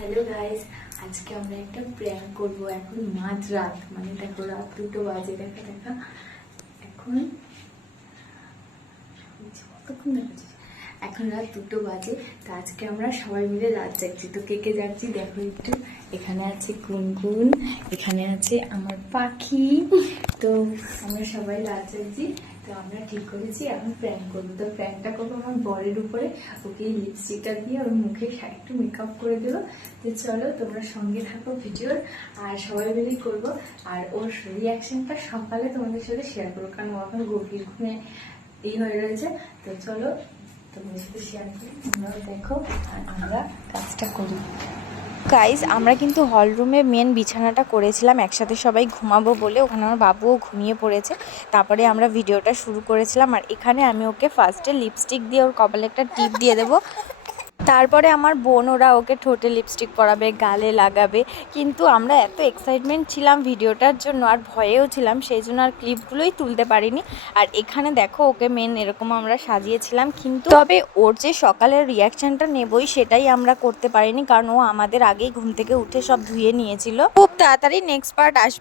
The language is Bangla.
হ্যালো গাইস, আজকে আমরা একটা প্র্যাঙ্ক করবো। এখন মাঝরাত, মানে দেখো রাত 2টো বাজে। দেখা এখন কতক্ষণ দেখাচ্ছি, এখন রাত 2টো বাজে। তো আজকে আমরা সবাই মিলে রাত যাচ্ছি। তো কে কে যাচ্ছি দেখো একটু। এখানে আছে গুনগুন, এখানে আছে আমার পাখি। তো আমরা সবাই রাত যাচ্ছি। তো আমরা ঠিক করেছি এখন প্র্যাঙ্ক করবো। তো প্র্যাঙ্কটা করবো আমার বরের উপরে। ওকে লিপস্টিকটা দিয়ে ওর মুখে একটু মেকআপ করে দেবো। তো চলো তোমরা সঙ্গে থাকো ভিডিওর, আর সবাই মিলেই করবো। আর ওর রিয়াকশনটা সকালে তোমাদের সাথে শেয়ার করবো, কারণ ও এখন গভীর ঘুমে হয়ে রয়েছে। তো চলো তোমাদের সাথে শেয়ার করি, তোমরাও দেখো আর আমরা কাজটা করি। গাইজ, আমরা কিন্তু হল রুমে মেন বিছানাটা করেছিলাম একসাথে সবাই ঘুমাবো বলে। ওখানে আমার বাবুও ঘুমিয়ে পড়েছে। তারপরে আমরা ভিডিওটা শুরু করেছিলাম। আর এখানে আমি ওকে ফার্স্টে লিপস্টিক দিয়ে ওর কপালে একটা টিপ দিয়ে দেবো। তারপরে আমার বোন ওরা ওকে ঠোঁটে লিপস্টিক পরাবে, গালে লাগাবে। কিন্তু আমরা এত এক্সাইটমেন্ট ছিলাম ভিডিওটার জন্য, আর ভয়েও ছিলাম, সেই জন্য আর ক্লিপগুলোই তুলতে পারিনি। আর এখানে দেখো ওকে মেন এরকম আমরা সাজিয়েছিলাম। কিন্তু তবে ওর যে সকালের রিয়াকশানটা নেবই সেটাই আমরা করতে পারিনি, কারণ ও আমাদের আগেই ঘুম থেকে উঠে সব ধুয়ে নিয়েছিল। খুব তাড়াতাড়ি নেক্সট পার্ট আসবে।